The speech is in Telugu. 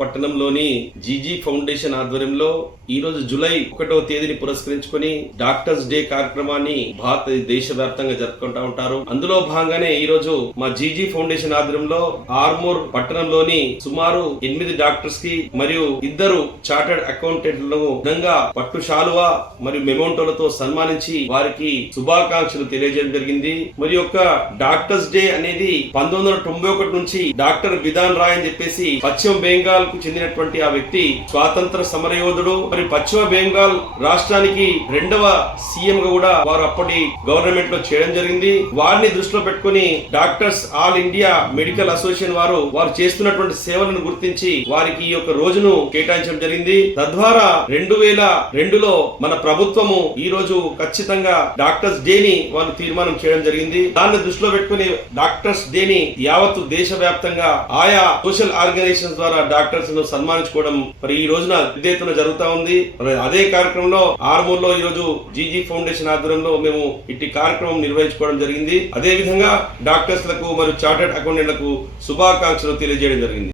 పట్టణంలోని జీజీ ఫౌండేషన్ ఆధ్వర్యంలో ఈ రోజు జూలై 1వ తేదీని పురస్కరించుకొని డాక్టర్స్ డే కార్యక్రమాన్ని దేశవ్యాప్తంగా జరుపుకుంటా ఉంటారు. అందులో భాగంగానే ఈ రోజు మా జీజీ ఫౌండేషన్ ఆధ్వర్యంలో ఆర్మూర్ పట్టణంలోని సుమారు 8 డాక్టర్స్ కి మరియు 2 చార్టర్డ్ అకౌంటెంట్లను ఘనంగా పట్టు శాలువా మరియు మెమోంటోలతో సన్మానించి వారికి శుభాకాంక్షలు తెలియజేయడం జరిగింది. మరి యొక్క డాక్టర్స్ డే అనేది 1991 నుంచి డాక్టర్ బిధాన్ రాయ్ అని చెప్పేసి పశ్చిమ బెంగాల్ కు చెందినటువంటి ఆ వ్యక్తి స్వాతంత్ర సమరయోధుడు. మరి పశ్చిమ బెంగాల్ రాష్ట్రానికి 2వ సీఎం గా కూడా వారు అప్పటి గవర్నమెంట్ లో చేయడం జరిగింది. వారిని దృష్టిలో పెట్టుకుని doctors all India medical association వారు చేస్తున్నటువంటి సేవలను గుర్తించి వారికి ఈ యొక్క రోజును కేటాయించడం జరిగింది. తద్వారా 2002లో మన ప్రభుత్వము ఈ రోజు ఖచ్చితంగా డాక్టర్స్ డేని వాళ్ళు తీర్మానం చేయడం జరిగింది. దాన్ని దృష్టిలో పెట్టుకుని డాక్టర్స్ డేని యావత్తు దేశవ్యాప్తంగా ఆయా సోషల్ ఆర్గనైజేషన్స్ ద్వారా డాక్టర్స్ ను సన్మానించుకోవడం మరి ఈ రోజున పెద్ద ఎత్తున జరుగుతా ఉంది. అదే కార్యక్రమంలో ఆర్మూర్ లో ఈ రోజు జీజీ ఫౌండేషన్ ఆధ్వర్యంలో మేము ఇట్టి కార్యక్రమం నిర్వహించుకోవడం జరిగింది. అదే విధంగా డాక్టర్స్ లకు మరియు చార్టర్డ్ అకౌంటెంట్లకు శుభాకాంక్షలు తెలియజేయడం జరిగింది.